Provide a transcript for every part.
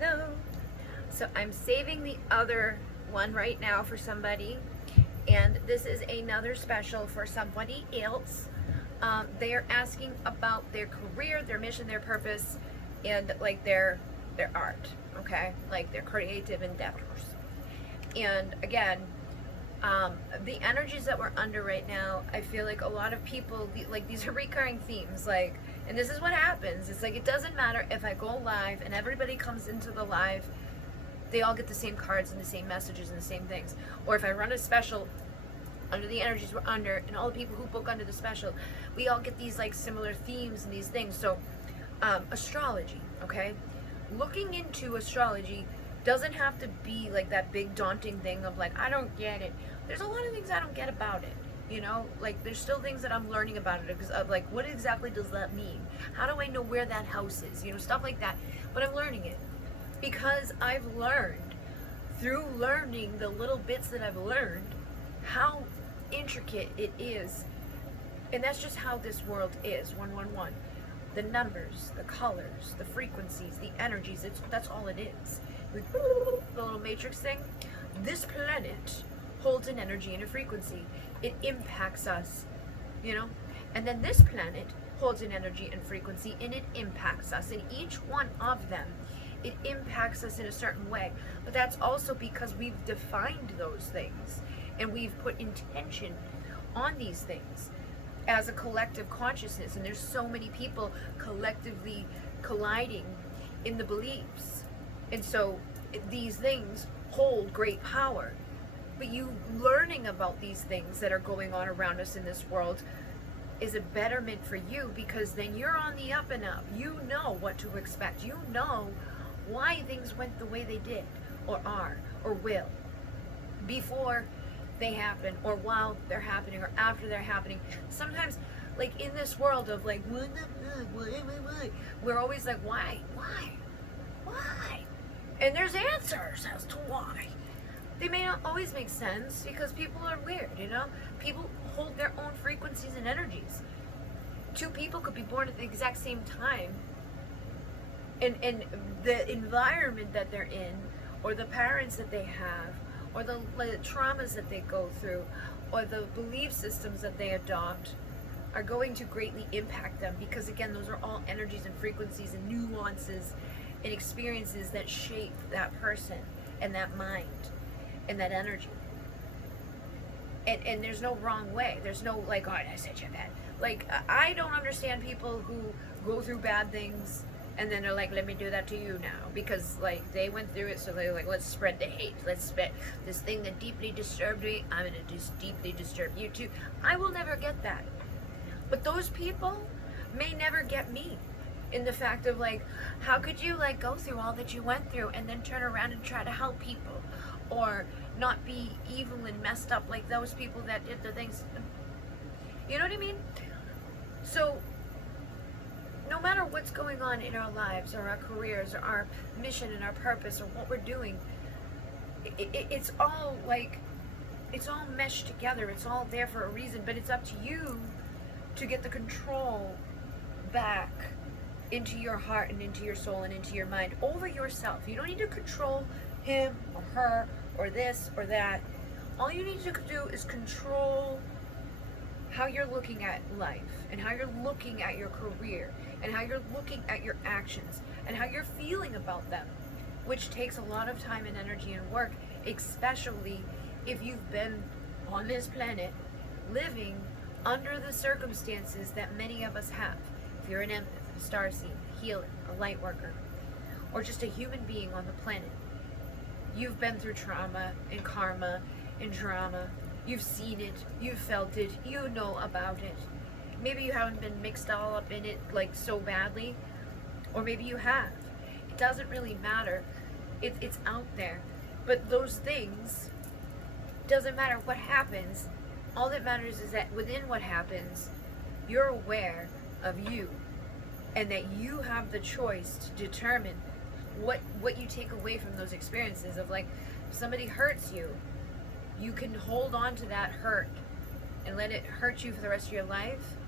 Hello. So I'm saving the other one right now for somebody, and this is another special for somebody else. They are asking about their career, their mission, their purpose, and like their art. Okay, like their creative endeavors. And again, the energies that we're under right now, I feel like a lot of people, like these are recurring themes, like, and this is what happens. It's like, it doesn't matter if I go live and everybody comes into the live, they all get the same cards and the same messages and the same things. Or if I run a special under the energies we're under and all the people who book under the special, we all get these like similar themes and these things. So, astrology, okay? Looking into astrology doesn't have to be like that big daunting thing of like, I don't get it. There's a lot of things I don't get about it. You know, like there's still things that I'm learning about it because of like, what exactly does that mean? How do I know where that house is? You know, stuff like that. But I'm learning it because I've learned through learning the little bits that I've learned how intricate it is. And that's just how this world is. 111. The numbers, the colors, the frequencies, the energies, that's all it is. The little matrix thing. This planet holds an energy and a frequency. It impacts us, you know? And then this planet holds an energy and frequency and it impacts us. And each one of them, it impacts us in a certain way. But that's also because we've defined those things and we've put intention on these things as a collective consciousness. And there's so many people collectively colliding in the beliefs. And so these things hold great power. But you learning about these things that are going on around us in this world is a betterment for you, because then you're on the up and up. You know what to expect. You know why things went the way they did, or are, or will, before they happen, or while they're happening, or after they're happening. Sometimes, like in this world of like, why, we're always like, why? And there's answers as to why. They may not always make sense because people are weird, you know? People hold their own frequencies and energies. Two people could be born at the exact same time, and the environment that they're in, or the parents that they have, or the traumas that they go through, or the belief systems that they adopt are going to greatly impact them, because again, those are all energies and frequencies and nuances and experiences that shape that person and that mind and that energy. And there's no wrong way. There's no like, oh, I said you bad. Like, I don't understand people who go through bad things and then they're like, let me do that to you now, because like they went through it, so they're like, let's spread the hate, let's spread this thing that deeply disturbed me, I'm gonna just deeply disturb you too. I will never get that. But those people may never get me, in the fact of like, how could you like go through all that you went through and then turn around and try to help people, or not be evil and messed up like those people that did the things, you know what I mean? So no matter what's going on in our lives or our careers or our mission and our purpose or what we're doing, it's all like, it's all meshed together. It's all there for a reason, but it's up to you to get the control back into your heart and into your soul and into your mind over yourself. You don't need to control him or her or this or that. All you need to do is control how you're looking at life, and how you're looking at your career, and how you're looking at your actions, and how you're feeling about them, which takes a lot of time and energy and work, especially if you've been on this planet living under the circumstances that many of us have. If you're an empath, a starseed, a healer, a light worker, or just a human being on the planet, you've been through trauma and karma and drama. You've seen it, you've felt it, you know about it. Maybe you haven't been mixed all up in it like so badly, or maybe you have. It doesn't really matter. It's out there. But those things, doesn't matter what happens. All that matters is that within what happens, you're aware of you, and that you have the choice to determine what you take away from those experiences. Of like, if somebody hurts you, you can hold on to that hurt and let it hurt you for the rest of your life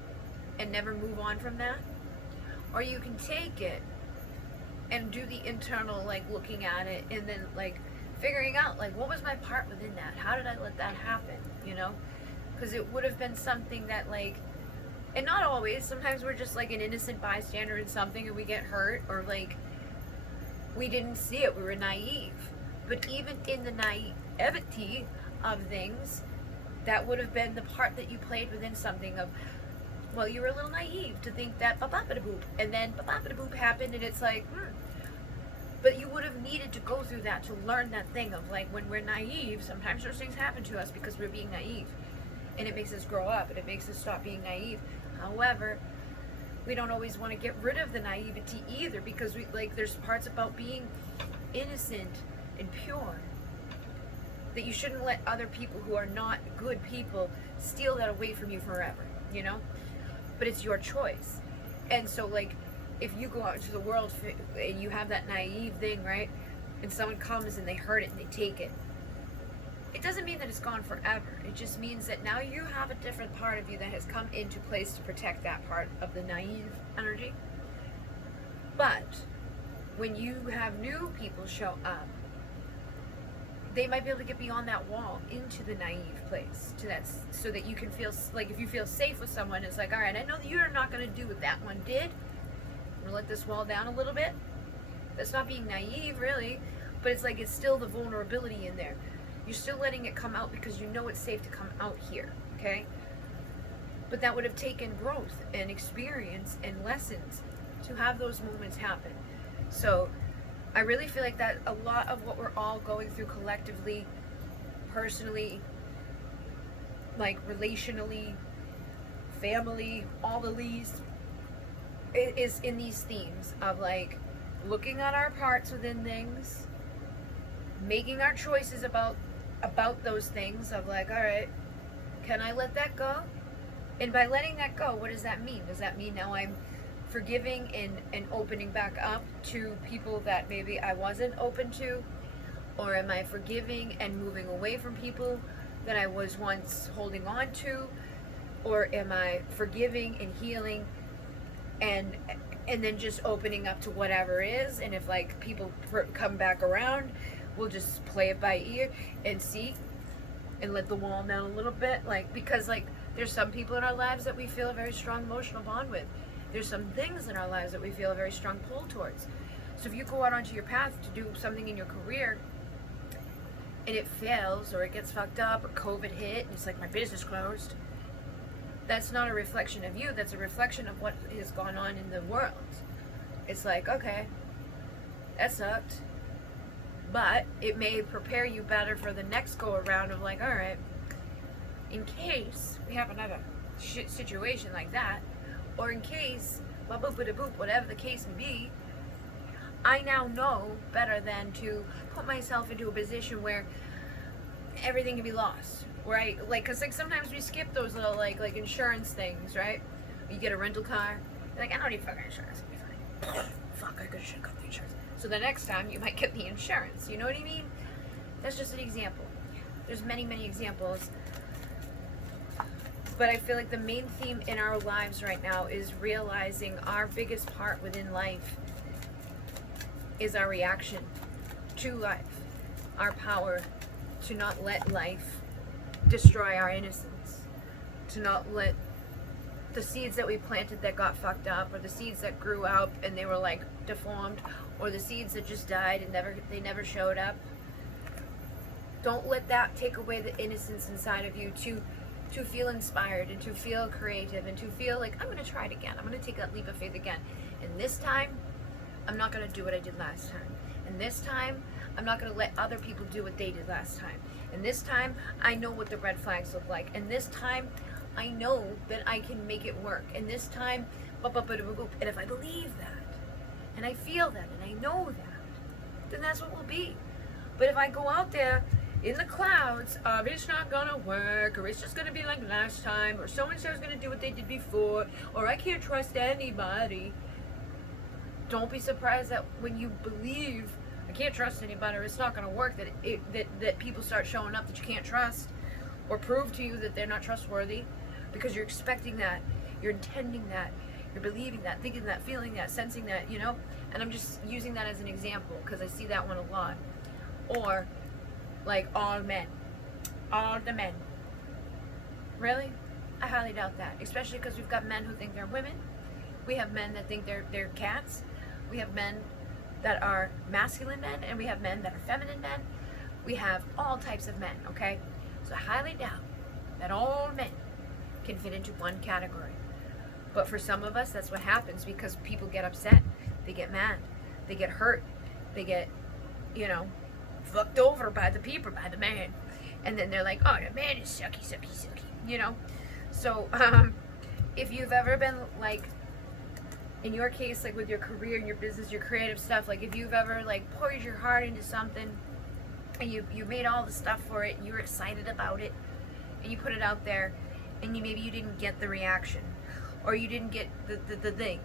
and never move on from that. Or you can take it and do the internal, like, looking at it, and then, like, figuring out, like, what was my part within that? How did I let that happen, you know? Because it would have been something that, like, and not always, sometimes we're just, like, an innocent bystander in something and we get hurt, or, like, we didn't see it, we were naive. But even in the naivety of things, that would have been the part that you played within something of, well, you were a little naive to think that ba-ba-ba-da-boop, and then ba-ba-ba-da-boop happened, and it's like, But you would have needed to go through that to learn that thing of, like, when we're naive, sometimes those things happen to us because we're being naive. And it makes us grow up, and it makes us stop being naive. However, we don't always want to get rid of the naivety either, because we, like, there's parts about being innocent and pure that you shouldn't let other people who are not good people steal that away from you forever, you know? But it's your choice. And so, like, if you go out into the world and you have that naive thing, right? And someone comes and they hurt it and they take it. It doesn't mean that it's gone forever. It just means that now you have a different part of you that has come into place to protect that part of the naive energy. But when you have new people show up, they might be able to get beyond that wall into the naive place, to that, so that you can feel like, if you feel safe with someone, it's like, all right, I know that you're not going to do what that one did. I'm going to let this wall down a little bit. That's not being naive, really, but it's like, it's still the vulnerability in there. You're still letting it come out because you know it's safe to come out here, okay? But that would have taken growth and experience and lessons to have those moments happen. So I really feel like that a lot of what we're all going through collectively, personally, like relationally, family, all the least, is in these themes of, like, looking at our parts within things, making our choices about those things of, like, all right, can I let that go? And by letting that go, what does that mean? Does that mean now I'm forgiving and opening back up to people that maybe I wasn't open to? Or am I forgiving and moving away from people that I was once holding on to? Or am I forgiving and healing and then just opening up to whatever is? And if, like, people come back around, we'll just play it by ear and see and let the wall down a little bit. Like, because, like, there's some people in our lives that we feel a very strong emotional bond with. There's some things in our lives that we feel a very strong pull towards. So if you go out onto your path to do something in your career and it fails, or it gets fucked up, or COVID hit and it's like, my business closed, that's not a reflection of you. That's a reflection of what has gone on in the world. It's like, okay, that sucked, but it may prepare you better for the next go around of, like, all right, in case we have another shit situation like that, or in case, boop, whatever the case may be, I now know better than to put myself into a position where everything can be lost, right? Like, cause, like, sometimes we skip those little, like insurance things, right? You get a rental car, you're like, I don't need fucking insurance, it'll be fine. Fuck, I should have got the insurance. So the next time you might get the insurance, you know what I mean? That's just an example. There's many, many examples. But I feel like the main theme in our lives right now is realizing our biggest part within life is our reaction to life, our power to not let life destroy our innocence, to not let the seeds that we planted that got fucked up, or the seeds that grew up and they were, like, deformed, or the seeds that just died and they never showed up. Don't let that take away the innocence inside of you to feel inspired and to feel creative and to feel like, I'm going to try it again. I'm going to take that leap of faith again. And this time, I'm not going to do what I did last time. And this time, I'm not going to let other people do what they did last time. And this time, I know what the red flags look like. And this time, I know that I can make it work. And this time, and if I believe that, and I feel that, and I know that, then that's what will be. But if I go out there in the clouds of, it's not gonna work, or it's just gonna be like last time, or so-and-so's gonna do what they did before, or I can't trust anybody, don't be surprised that when you believe, I can't trust anybody, or it's not gonna work, that people start showing up that you can't trust, or prove to you that they're not trustworthy, because you're expecting that, you're intending that, you're believing that, thinking that, feeling that, sensing that, you know, And I'm just using that as an example because I see that one a lot. Or like all men, all the men. Really? I highly doubt that, especially because we've got men who think they're women. We have men that think they're cats. We have men that are masculine men, and we have men that are feminine men. We have all types of men, okay? So I highly doubt that all men can fit into one category. But for some of us, that's what happens because people get upset. They get mad. They get hurt. They get, fucked over by the people, by the man. And then they're like, oh, the man is sucky, sucky, sucky, So, if you've ever been like, in your case, like with your career, your business, your creative stuff, like if you've ever like poured your heart into something and you made all the stuff for it and you were excited about it and you put it out there and maybe you didn't get the reaction or you didn't get the thing,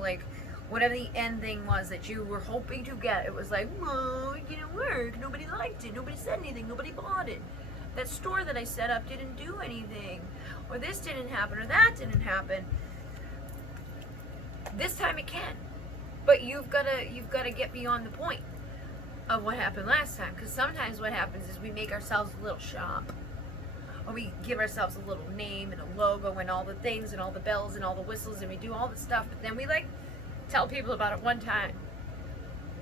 like whatever the end thing was that you were hoping to get, it was like, whoa, it didn't work, nobody liked it, nobody said anything, nobody bought it. That store that I set up didn't do anything, or this didn't happen, or that didn't happen. This time it can, but you've got to get beyond the point of what happened last time. Because sometimes what happens is we make ourselves a little shop, or we give ourselves a little name and a logo and all the things and all the bells and all the whistles, and we do all the stuff. But then we like tell people about it one time,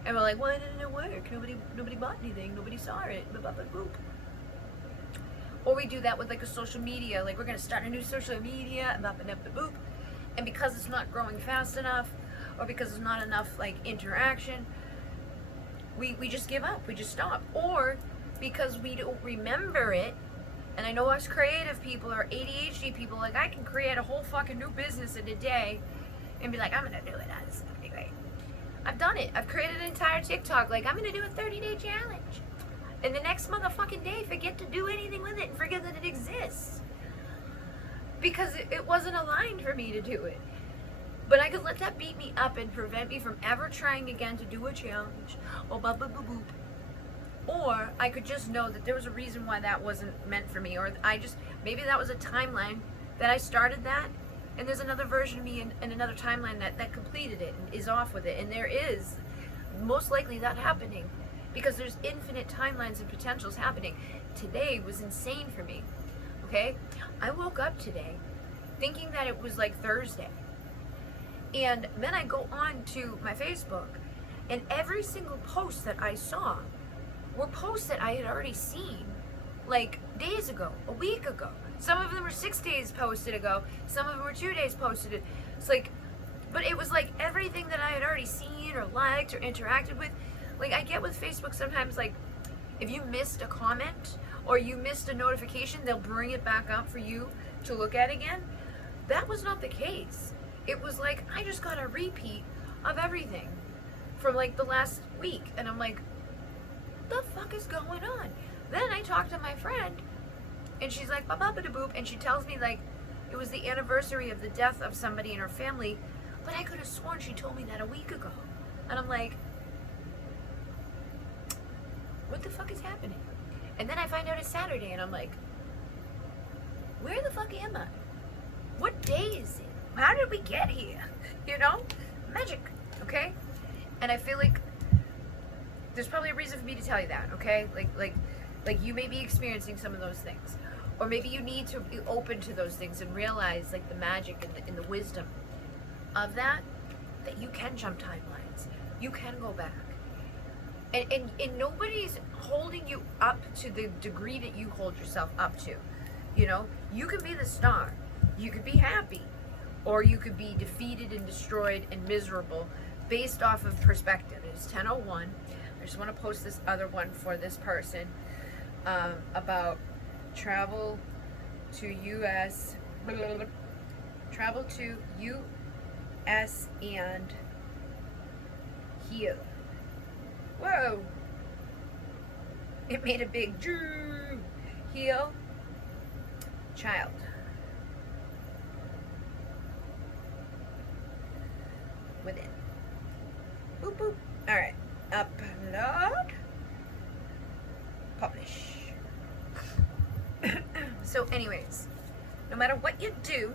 and we're like, why didn't it work? Nobody bought anything. Nobody saw it. Boop. Or we do that with like a social media, like we're gonna start a new social media, boop. And because it's not growing fast enough, or because there's not enough like interaction, we just give up, we just stop. Or because we don't remember it, and I know us creative people or ADHD people, like I can create a whole fucking new business in a day and be like, I'm gonna do it, this is gonna be great. I've done it, I've created an entire TikTok, like I'm gonna do a 30-day challenge. And the next motherfucking day, forget to do anything with it and forget that it exists. Because it wasn't aligned for me to do it. But I could let that beat me up and prevent me from ever trying again to do a challenge. Or I could just know that there was a reason why that wasn't meant for me. Or maybe that was a timeline that I started that. And there's another version of me in another timeline that completed it and is off with it. And there is most likely that happening. Because there's infinite timelines and potentials happening. Today was insane for me. Okay? I woke up today thinking that it was like Thursday. And then I go on to my Facebook, and every single post that I saw were posts that I had already seen like days ago, a week ago. Some of them were 6 days posted ago. Some of them were 2 days posted. It's like, but it was like everything that I had already seen or liked or interacted with. Like I get with Facebook sometimes, like if you missed a comment or you missed a notification, they'll bring it back up for you to look at again. That was not the case. It was like I just got a repeat of everything from like the last week, and I'm like, the fuck is going on? Then I talked to my friend, and she's like, boop, and she tells me like it was the anniversary of the death of somebody in her family, but I could have sworn she told me that a week ago. And I'm like, what the fuck is happening? And then I find out it's Saturday, and I'm like, where the fuck am I? What day is it? How did we get here? Magic, okay? And I feel like there's probably a reason for me to tell you that, okay? Like you may be experiencing some of those things, or maybe you need to be open to those things and realize like the magic and the wisdom of that you can jump timelines, you can go back. And nobody's holding you up to the degree that you hold yourself up to. You can be the star. You could be happy. Or you could be defeated and destroyed and miserable based off of perspective. It's 10:01. I just want to post this other one for this person about travel to U.S. Travel to U.S. and heal. Whoa! It made a big heal. Child. Within. Boop boop. Alright. Upload. Publish. So anyways, no matter what you do,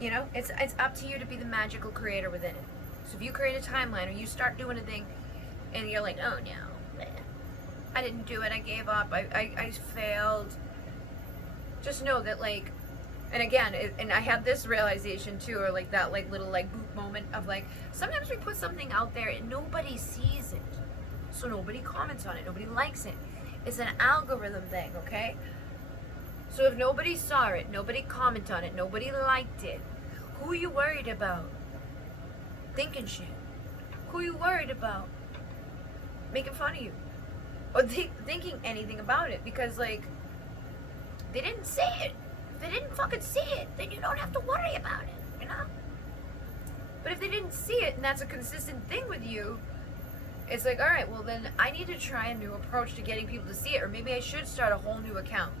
it's up to you to be the magical creator within it. So So if you create a timeline or you start doing a thing and you're like, oh no, I didn't do it, I gave up, I failed, just know that, like, and again, and I had this realization too, or like that like little like boop moment of like, sometimes we put something out there and nobody sees it. So nobody comments on it, nobody likes it. It's an algorithm thing, okay? So if nobody saw it, nobody commented on it, nobody liked it, who are you worried about thinking shit? Who are you worried about making fun of you? Or thinking anything about it? Because, like, they didn't see it. If they didn't fucking see it, then you don't have to worry about it, you know? But if they didn't see it and that's a consistent thing with you, it's like, all right, well then I need to try a new approach to getting people to see it, or maybe I should start a whole new account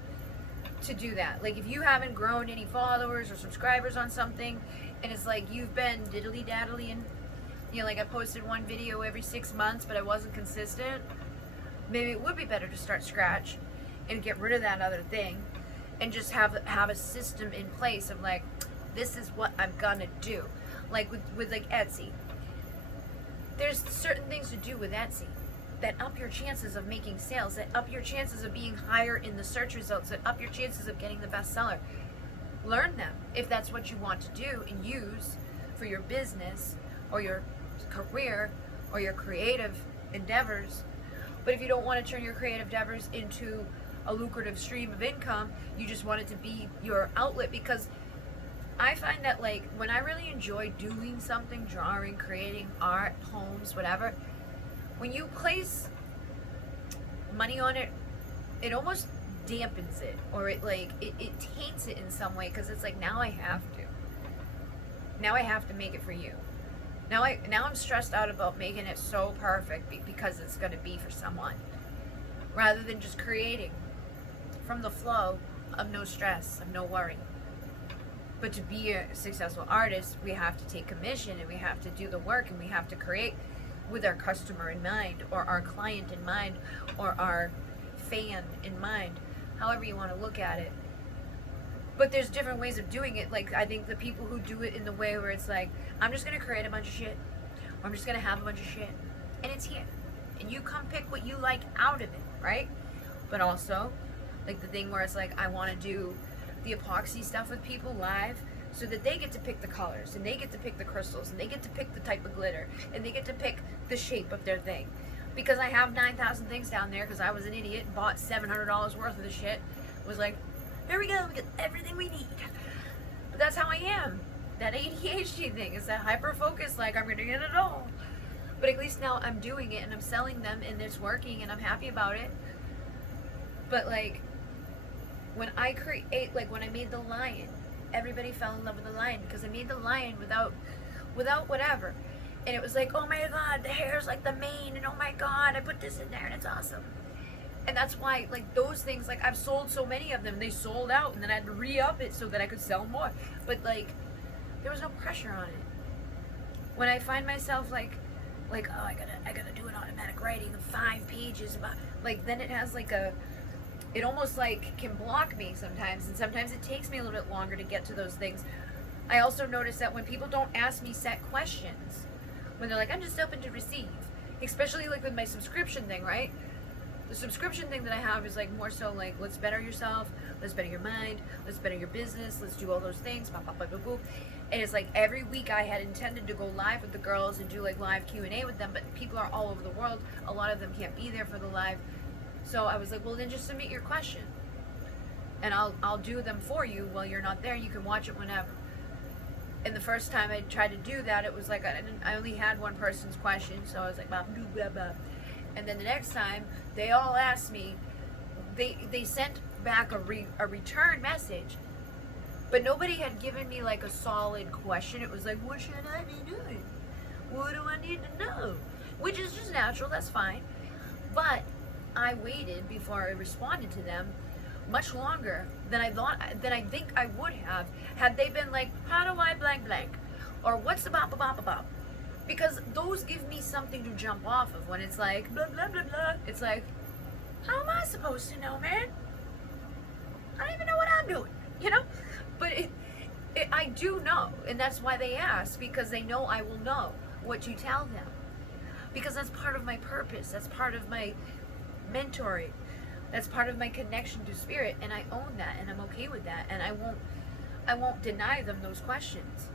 to do that. Like, if you haven't grown any followers or subscribers on something, and it's like you've been diddly daddly and, you know, like I posted one video every 6 months, but I wasn't consistent, maybe it would be better to start scratch and get rid of that other thing and just have a system in place of like, this is what I'm gonna do. Like with like Etsy, there's certain things to do with Etsy that up your chances of making sales, that up your chances of being higher in the search results, that up your chances of getting the bestseller. Learn them if that's what you want to do and use for your business or your career or your creative endeavors. But if you don't want to turn your creative endeavors into a lucrative stream of income, you just want it to be your outlet. Because I find that, like, when I really enjoy doing something, drawing, creating art, poems, whatever, when you place money on it, it almost dampens it, or it taints it in some way, because it's like, now I have to make it for you. Now I'm stressed out about making it so perfect because it's going to be for someone, rather than just creating from the flow of no stress, of no worry. But to be a successful artist, we have to take commission, and we have to do the work, and we have to create with our customer in mind, or our client in mind, or our fan in mind, however you want to look at it. But there's different ways of doing it. Like, I think the people who do it in the way where it's like, I'm just going to create a bunch of shit, or I'm just going to have a bunch of shit, and it's here, and you come pick what you like out of it, right? But also, like the thing where it's like, I want to do the epoxy stuff with people live, so that they get to pick the colors, and they get to pick the crystals, and they get to pick the type of glitter, and they get to pick the shape of their thing. Because I have 9,000 things down there, because I was an idiot and bought $700 worth of the shit. Was like, here we go, we get everything we need. But that's how I am. That ADHD thing is that hyper focus, like, I'm gonna get it all. But at least now I'm doing it, and I'm selling them, and it's working, and I'm happy about it. But, like, when I create, like when I made the lion, everybody fell in love with the lion, because I made the lion without whatever. And it was like, oh my god, the hair's like the mane, and oh my god, I put this in there and it's awesome. And that's why, like, those things, like, I've sold so many of them, they sold out, and then I had to re-up it so that I could sell more. But, like, there was no pressure on it. When I find myself like, oh, I gotta do an automatic writing of 5 pages about, like, then it has like it almost like can block me sometimes, and sometimes it takes me a little bit longer to get to those things. I also notice that when people don't ask me set questions, when they're like, I'm just open to receive, especially like with my subscription thing, right? The subscription thing that I have is like more so like, let's better yourself, let's better your mind, let's better your business, let's do all those things, blah, blah, blah, blah, blah. And it's like every week I had intended to go live with the girls and do like live Q&A with them, but people are all over the world. A lot of them can't be there for the live. So I was like, well, then just submit your question, and I'll do them for you while you're not there. You can watch it whenever. And the first time I tried to do that, it was like I only had one person's question, so I was like, blah, blah, blah. And then the next time, they all asked me, they sent back a return message, but nobody had given me like a solid question. It was like, what should I be doing? What do I need to know? Which is just natural, that's fine. But I waited before I responded to them much longer than I think I would have had they been like, how do I blank blank, or what's the bop bop bop. Because those give me something to jump off of. When it's like blah blah blah blah, it's like, how am I supposed to know, man? I don't even know what I'm doing, you know? But I do know, and that's why they ask, because they know I will know. what you tell them, because that's part of my purpose, that's part of my mentoring, that's part of my connection to spirit, and I own that, and I'm okay with that, and I won't deny them those questions.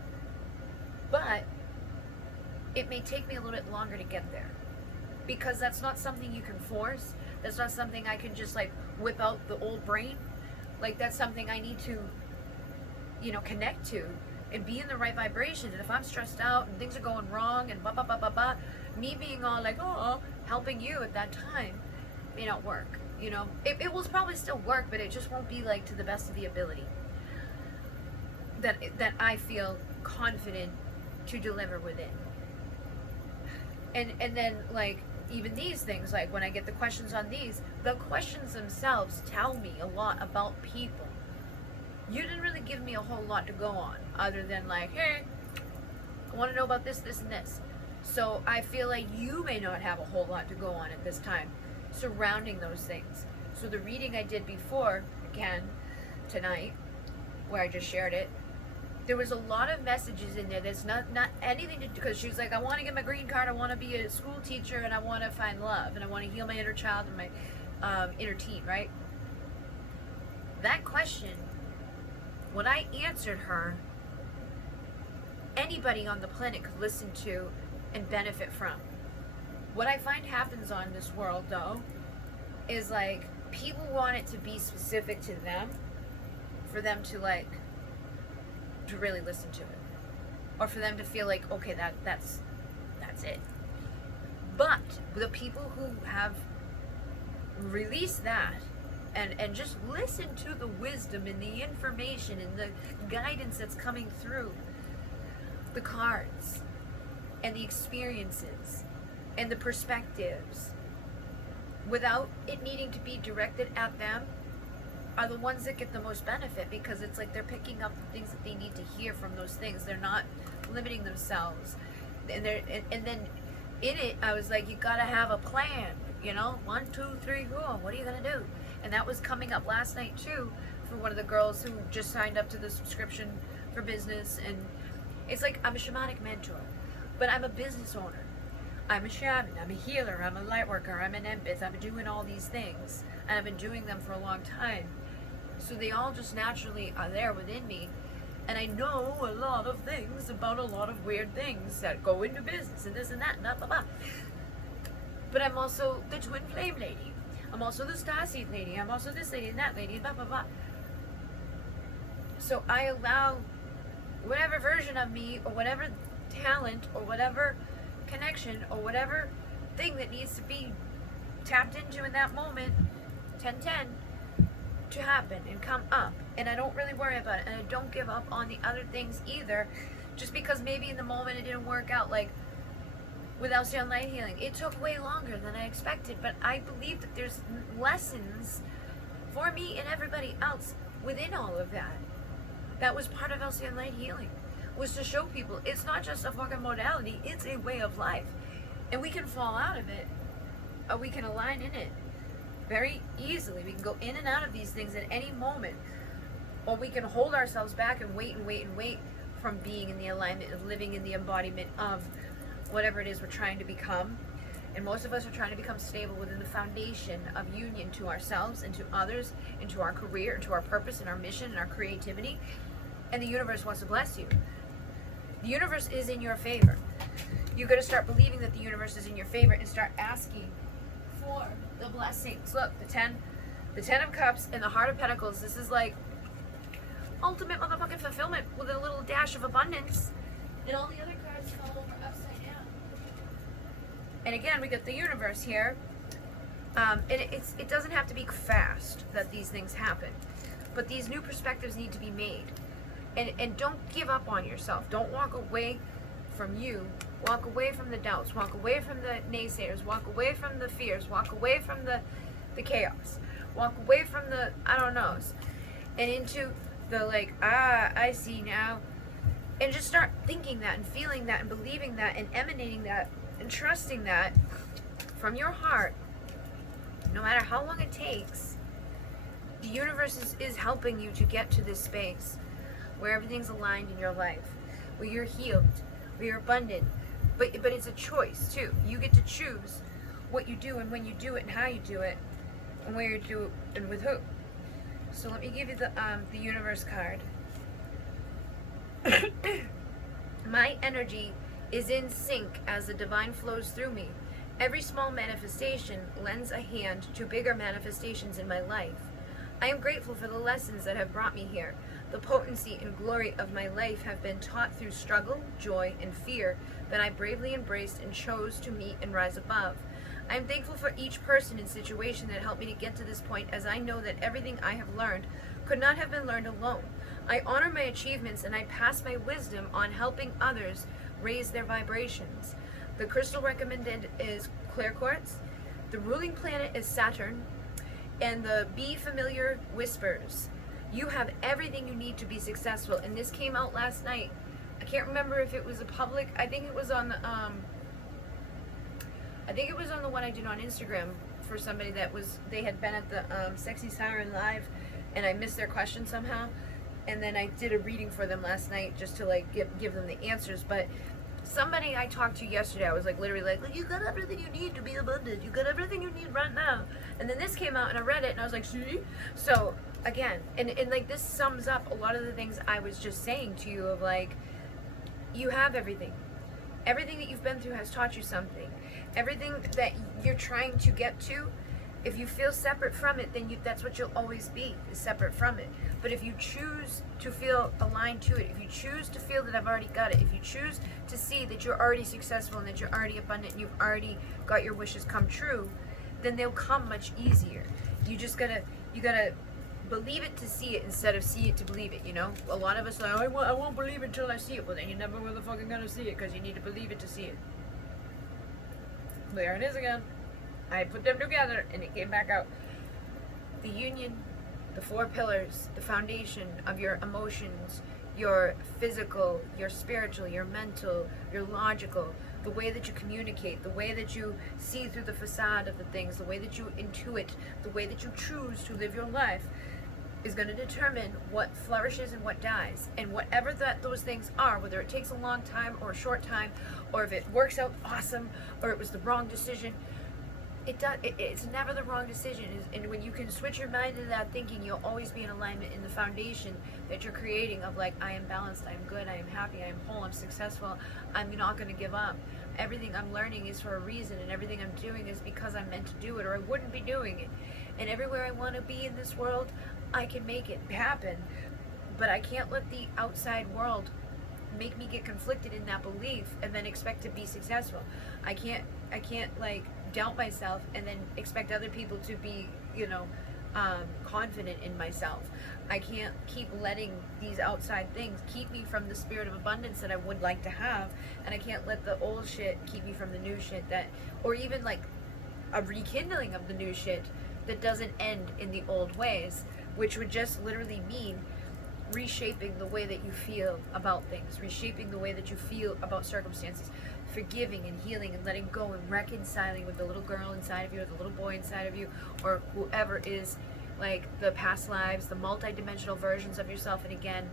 But it may take me a little bit longer to get there, because that's not something you can force. That's not something I can just like whip out the old brain. Like, that's something I need to, connect to and be in the right vibration. And if I'm stressed out and things are going wrong and blah blah blah blah blah, me being all like, oh, helping you at that time may not work. It will probably still work, but it just won't be like to the best of the ability that I feel confident to deliver within. And then, like, even these things, like when I get the questions on these, the questions themselves tell me a lot about people. You didn't really give me a whole lot to go on, other than like, hey, I want to know about this, this, and this. So I feel like you may not have a whole lot to go on at this time surrounding those things. So the reading I did before, again, tonight, where I just shared it, there was a lot of messages in there that's not anything to do, because she was like, I want to get my green card, I want to be a school teacher, and I want to find love, and I want to heal my inner child and my inner teen, right? That question, when I answered her, anybody on the planet could listen to and benefit from. What I find happens on this world, though, is like, people want it to be specific to them, for them to like, to really listen to it, or for them to feel like, okay, that's it. But the people who have released that and just listen to the wisdom and the information and the guidance that's coming through the cards and the experiences and the perspectives, without it needing to be directed at them, are the ones that get the most benefit, because it's like they're picking up the things that they need to hear from those things. They're not limiting themselves, and then in it, I was like, you gotta have a plan, 1, 2, 3, 4. What are you gonna do? And that was coming up last night too, for one of the girls who just signed up to the subscription for business. And it's like, I'm a shamanic mentor, but I'm a business owner. I'm a shaman, I'm a healer, I'm a light worker, I'm an empath, I'm doing all these things, and I've been doing them for a long time. So they all just naturally are there within me, and I know a lot of things about a lot of weird things that go into business, and this and that, and blah, blah, blah. But I'm also the twin flame lady. I'm also the starseed lady. I'm also this lady and that lady, and blah, blah, blah. So I allow whatever version of me, or whatever talent, or whatever connection, or whatever thing that needs to be tapped into in that moment, 10-10, to happen and come up. And I don't really worry about it, and I don't give up on the other things either, just because maybe in the moment it didn't work out. Like with Alcyon Light Healing, it took way longer than I expected, but I believe that there's lessons for me and everybody else within all of that. That was part of Alcyon Light Healing, was to show people it's not just a fucking modality, it's a way of life. And we can fall out of it, or we can align in it very easily. We can go in and out of these things at any moment, or we can hold ourselves back and wait and wait and wait from being in the alignment of living in the embodiment of whatever it is we're trying to become. And most of us are trying to become stable within the foundation of union to ourselves and to others, and to our career, and to our purpose and our mission and our creativity. And the universe wants to bless you. The universe is in your favor. You got to start believing that the universe is in your favor and start asking for the blessings. Look, the 10 of Cups and the Heart of Pentacles. This is like ultimate motherfucking fulfillment with a little dash of abundance. And all the other cards fall over upside down. And again, we get the universe here. And it doesn't have to be fast that these things happen, but these new perspectives need to be made. And don't give up on yourself. Don't walk away from you. Walk away from the doubts. Walk away from the naysayers. Walk away from the fears. Walk away from the chaos. Walk away from the I don't knows. And into the like, I see now. And just start thinking that and feeling that and believing that and emanating that and trusting that from your heart. No matter how long it takes, the universe is helping you to get to this space where everything's aligned in your life, where you're healed, where you're abundant, but it's a choice too. You get to choose what you do and when you do it and how you do it and where you do it and with who. So let me give you the universe card. My energy is in sync as the divine flows through me. Every small manifestation lends a hand to bigger manifestations in my life. I am grateful for the lessons that have brought me here. The potency and glory of my life have been taught through struggle, joy, and fear that I bravely embraced and chose to meet and rise above. I am thankful for each person and situation that helped me to get to this point, as I know that everything I have learned could not have been learned alone. I honor my achievements and I pass my wisdom on helping others raise their vibrations. The crystal recommended is clear quartz. The ruling planet is Saturn. And the Be Familiar Whispers. You have everything you need to be successful. And this came out last night. I can't remember if it was a public. I think it was on the one I did on Instagram for somebody that was, they had been at the Sexy Siren Live, and I missed their question somehow. And then I did a reading for them last night just to like give them the answers. But somebody I talked to yesterday, I was like literally like, you got everything you need to be abundant. You got everything you need right now. And then this came out and I read it and I was like, see? So again, and like this sums up a lot of the things I was just saying to you of like, you have everything. Everything that you've been through has taught you something. Everything that you're trying to get to, if you feel separate from it, then that's what you'll always be, is separate from it. But if you choose to feel aligned to it, if you choose to feel that I've already got it, if you choose to see that you're already successful and that you're already abundant and you've already got your wishes come true, then they'll come much easier. You gotta believe it to see it instead of see it to believe it, you know? A lot of us are like, I won't believe it until I see it. Well, then you never really fucking gonna see it because you need to believe it to see it. There it is again. I put them together and it came back out. The union, the 4 pillars, the foundation of your emotions, your physical, your spiritual, your mental, your logical, the way that you communicate, the way that you see through the facade of the things, the way that you intuit, the way that you choose to live your life is going to determine what flourishes and what dies. And whatever those things are, whether it takes a long time or a short time, or if it works out awesome, or it was the wrong decision, it's never the wrong decision. And when you can switch your mind into that thinking, you'll always be in alignment in the foundation that you're creating of like, I am balanced, I am good, I am happy, I am whole, I'm successful, I'm not going to give up. Everything I'm learning is for a reason, and everything I'm doing is because I'm meant to do it, or I wouldn't be doing it. And everywhere I want to be in this world, I can make it happen. But I can't let the outside world make me get conflicted in that belief and then expect to be successful. I can't like doubt myself and then expect other people to be, confident in myself. I can't keep letting these outside things keep me from the spirit of abundance that I would like to have, and I can't let the old shit keep me from the new shit or even like a rekindling of the new shit that doesn't end in the old ways, which would just literally mean reshaping the way that you feel about things, reshaping the way that you feel about circumstances, forgiving and healing and letting go and reconciling with the little girl inside of you or the little boy inside of you or whoever is like the past lives, the multi-dimensional versions of yourself. And again,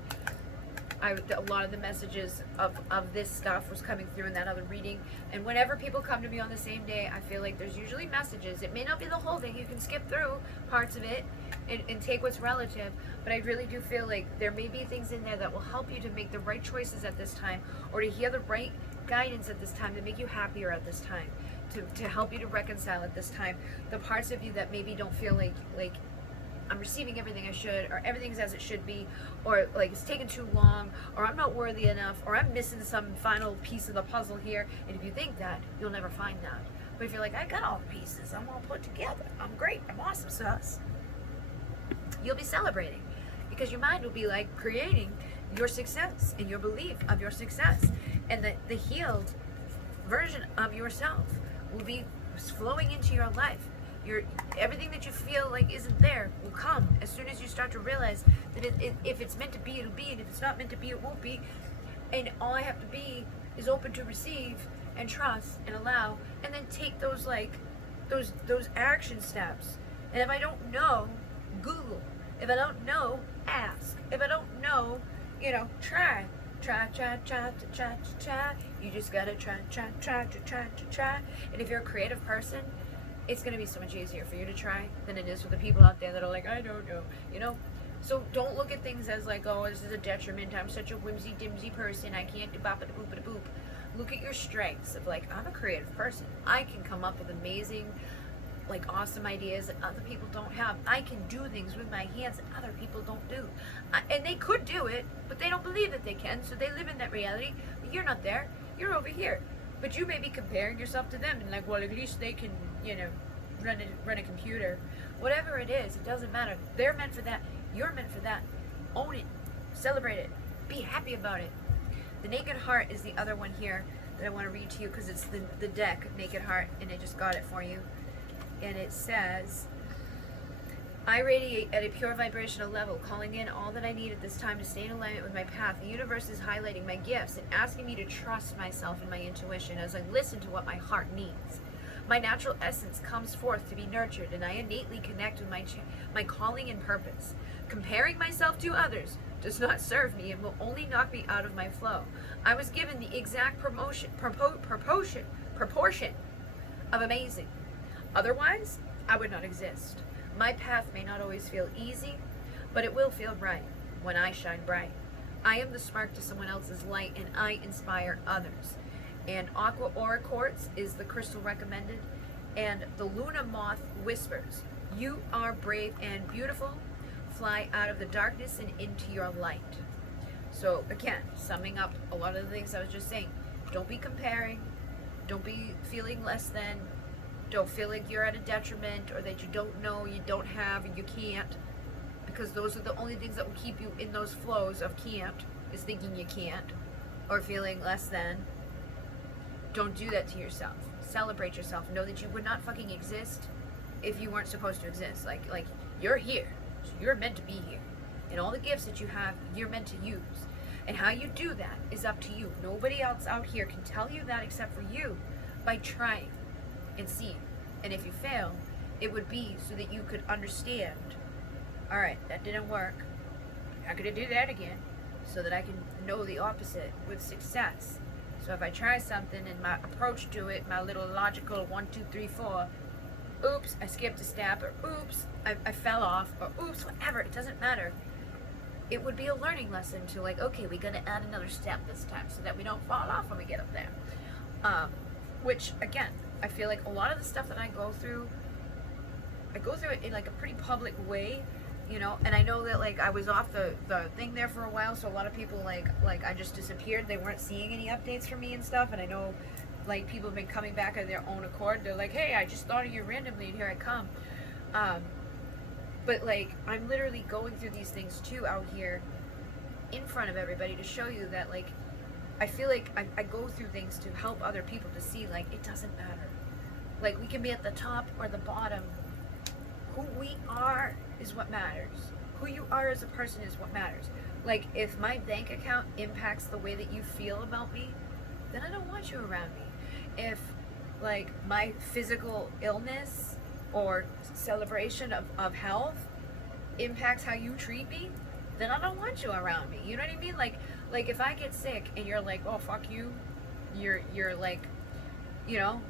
a lot of the messages of this stuff was coming through in that other reading. And whenever people come to me on the same day, I feel like there's usually messages. It may not be the whole thing. You can skip through parts of it and take what's relative. But I really do feel like there may be things in there that will help you to make the right choices at this time, or to hear the right guidance at this time, to make you happier at this time, to help you to reconcile at this time the parts of you that maybe don't feel like I'm receiving everything I should, or everything's as it should be, or like it's taking too long, or I'm not worthy enough, or I'm missing some final piece of the puzzle here. And if you think that, you'll never find that. But if you're like, I got all the pieces, I'm all put together, I'm great, I'm awesome sauce, you'll be celebrating, because your mind will be like creating your success and your belief of your success, and the healed version of yourself will be flowing into your life. Everything that you feel like isn't there will come as soon as you start to realize that if it's meant to be, it'll be, and if it's not meant to be, it won't be. And all I have to be is open to receive and trust and allow, and then take those action steps. And if I don't know, Google. If I don't know, ask. If I don't know, try. You just gotta try. And if you're a creative person, it's gonna be so much easier for you to try than it is for the people out there that are like, I don't know, you know? So don't look at things as like, oh, this is a detriment. I'm such a whimsy dimsy person. I can't do bop a boop a boop. Look at your strengths of like, I'm a creative person. I can come up with amazing, like awesome ideas that other people don't have. I can do things with my hands that other people don't do. And they could do it, but they don't believe that they can, so they live in that reality. But you're not there. You're over here. But you may be comparing yourself to them and like, well, at least they can, you know, run a computer. Whatever it is, it doesn't matter. They're meant for that. You're meant for that. Own it. Celebrate it. Be happy about it. The Naked Heart is the other one here that I want to read to you because it's the deck, Naked Heart, and I just got it for you. And it says, I radiate at a pure vibrational level, calling in all that I need at this time to stay in alignment with my path. The universe is highlighting my gifts and asking me to trust myself and my intuition as I listen to what my heart needs. My natural essence comes forth to be nurtured, and I innately connect with my calling and purpose. Comparing myself to others does not serve me and will only knock me out of my flow. I was given the exact proportion of amazing. Otherwise, I would not exist. My path may not always feel easy, but it will feel right when I shine bright. I am the spark to someone else's light, and I inspire others. And Aqua Aura Quartz is the crystal recommended. And the Luna Moth whispers, you are brave and beautiful. Fly out of the darkness and into your light. So again, summing up a lot of the things I was just saying, don't be comparing. Don't be feeling less than. Don't feel like you're at a detriment or that you don't know, you don't have, and you can't. Because those are the only things that will keep you in those flows of can't, is thinking you can't or feeling less than. Don't do that to yourself. Celebrate yourself. Know that you would not fucking exist if you weren't supposed to exist. Like you're here. So you're meant to be here. And all the gifts that you have, you're meant to use. And how you do that is up to you. Nobody else out here can tell you that except for you by trying and seeing. And if you fail, it would be so that you could understand, all right, that didn't work. How could I do that again? So that I can know the opposite with success. So if I try something and my approach to it, my little logical 1, 2, 3, 4, oops, I skipped a step, or oops, I fell off, or oops, whatever, it doesn't matter. It would be a learning lesson to like, okay, we gotta add another step this time so that we don't fall off when we get up there. Which, again, I feel like a lot of the stuff that I go through it in like a pretty public way, you know, and I know that like I was off the thing there for a while, so a lot of people like I just disappeared. They weren't seeing any updates from me and stuff, and I know like people have been coming back of their own accord. They're like, hey, I just thought of you randomly and here I come. But like I'm literally going through these things too out here in front of everybody to show you that like I feel like I go through things to help other people to see like it doesn't matter. Like we can be at the top or the bottom. Who we are is what matters. Who you are as a person is what matters. Like if my bank account impacts the way that you feel about me, then I don't want you around me. If like my physical illness or celebration of health impacts how you treat me, then I don't want you around me. You know what I mean? Like if I get sick and you're like, oh fuck you, you're like, you know,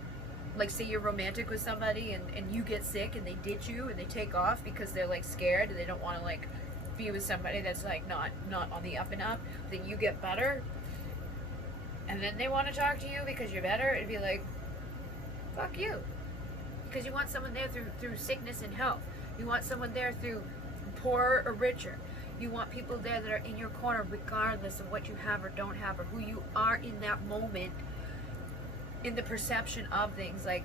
like say you're romantic with somebody and you get sick and they ditch you and they take off because they're like scared and they don't want to like be with somebody that's like not on the up and up, then you get better and then they want to talk to you because you're better, it'd be like, fuck you. Because you want someone there through sickness and health. You want someone there through poorer or richer. You want people there that are in your corner regardless of what you have or don't have or who you are in that moment in the perception of things. Like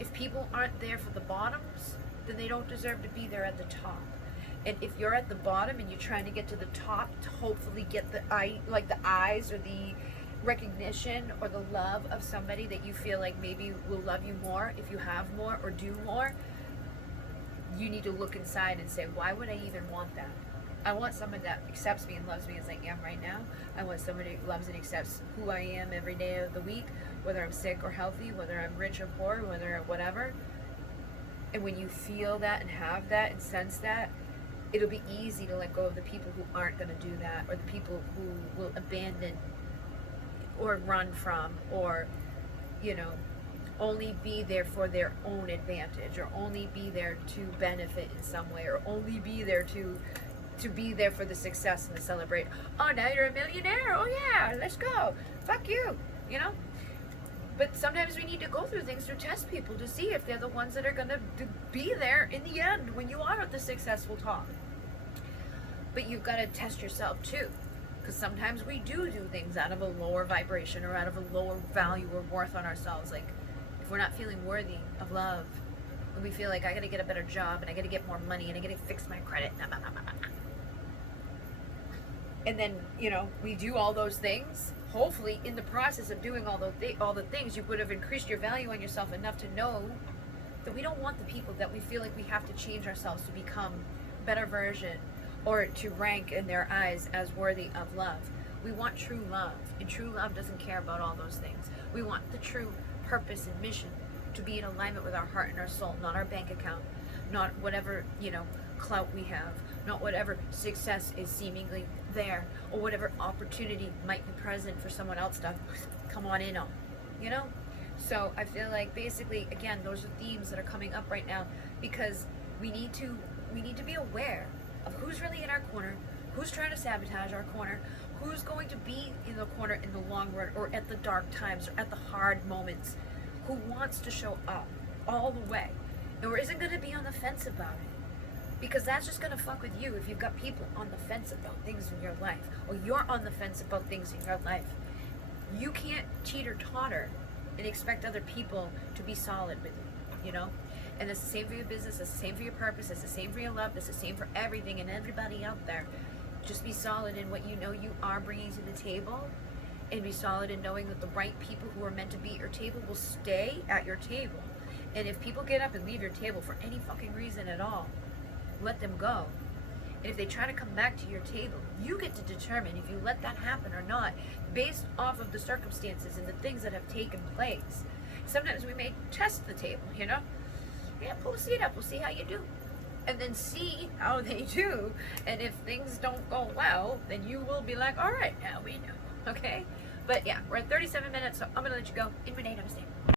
if people aren't there for the bottoms, then they don't deserve to be there at the top. And if you're at the bottom and you're trying to get to the top to hopefully get the eyes or the recognition or the love of somebody that you feel like maybe will love you more if you have more or do more, you need to look inside and say, why would I even want that? I want someone that accepts me and loves me as I am right now. I want somebody who loves and accepts who I am every day of the week, whether I'm sick or healthy, whether I'm rich or poor, whether whatever. And when you feel that and have that and sense that, it'll be easy to let go of the people who aren't going to do that, or the people who will abandon or run from, or, you know, only be there for their own advantage, or only be there to benefit in some way, or only be there to be there for the success and to celebrate. Oh, now you're a millionaire. Oh yeah, let's go. Fuck you. You know? But sometimes we need to go through things to test people to see if they're the ones that are going to be there in the end when you are at the successful top. But you've got to test yourself too. Because sometimes we do things out of a lower vibration or out of a lower value or worth on ourselves. Like, if we're not feeling worthy of love, when we feel like I got to get a better job and I got to get more money and I got to fix my credit, and then, you know, we do all those things. Hopefully, in the process of doing all the things, you would have increased your value on yourself enough to know that we don't want the people that we feel like we have to change ourselves to become a better version or to rank in their eyes as worthy of love. We want true love, and true love doesn't care about all those things. We want the true purpose and mission to be in alignment with our heart and our soul, not our bank account, not whatever, you know, clout we have, not whatever success is seemingly there, or whatever opportunity might be present for someone else to come on in on, you know? So I feel like basically, again, those are themes that are coming up right now, because we need to be aware of who's really in our corner, who's trying to sabotage our corner, who's going to be in the corner in the long run, or at the dark times, or at the hard moments, who wants to show up all the way, or isn't going to be on the fence about it. Because that's just going to fuck with you if you've got people on the fence about things in your life, or you're on the fence about things in your life. You can't teeter-totter and expect other people to be solid with you, you know? And it's the same for your business, it's the same for your purpose, it's the same for your love, it's the same for everything and everybody out there. Just be solid in what you know you are bringing to the table, and be solid in knowing that the right people who are meant to be at your table will stay at your table. And if people get up and leave your table for any fucking reason at all, let them go. And if they try to come back to your table, you get to determine if you let that happen or not, based off of the circumstances and the things that have taken place. Sometimes we may test the table, you know? Yeah, pull a seat up, we'll see how you do. And then see how they do. And if things don't go well, then you will be like, all right, now we know, okay? But yeah, we're at 37 minutes, so I'm gonna let you go. In Renee, namaste.